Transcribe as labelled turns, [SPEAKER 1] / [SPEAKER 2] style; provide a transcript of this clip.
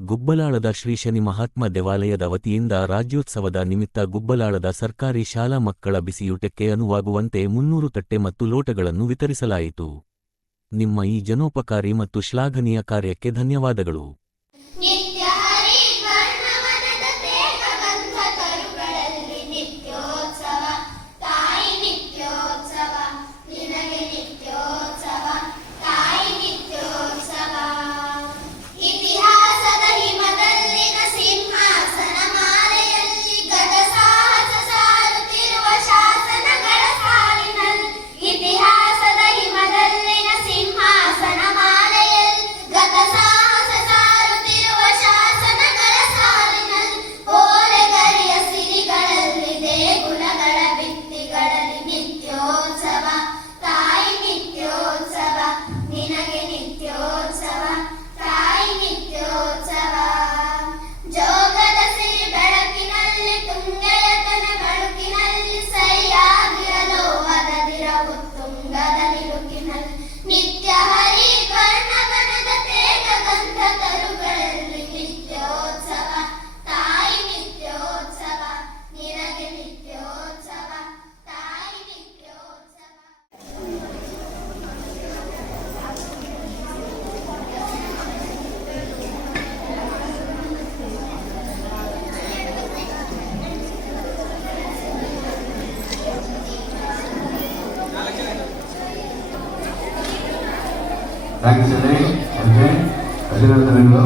[SPEAKER 1] ಗುಬ್ಬಲಾಳದ ಶ್ರೀ ಶನಿ ಮಹಾತ್ಮ ದೇವಾಲಯದ ವತಿಯಿಂದ ರಾಜ್ಯೋತ್ಸವದ ನಿಮಿತ್ತ ಗುಬ್ಬಲಾಳದ ಸರ್ಕಾರಿ ಶಾಲಾ ಮಕ್ಕಳ ಬಿಸಿಯೂಟಕ್ಕೆ ಅನುವಾಗುವಂತೆ ಮುನ್ನೂರು ತಟ್ಟೆ ಮತ್ತು ಲೋಟಗಳನ್ನು ವಿತರಿಸಲಾಯಿತು. ನಿಮ್ಮ ಈ ಜನೋಪಕಾರಿ ಮತ್ತು ಶ್ಲಾಘನೀಯ ಕಾರ್ಯಕ್ಕೆ ಧನ್ಯವಾದಗಳು.
[SPEAKER 2] థ్యాంక్స్ అండి ఓకే అభినందనలు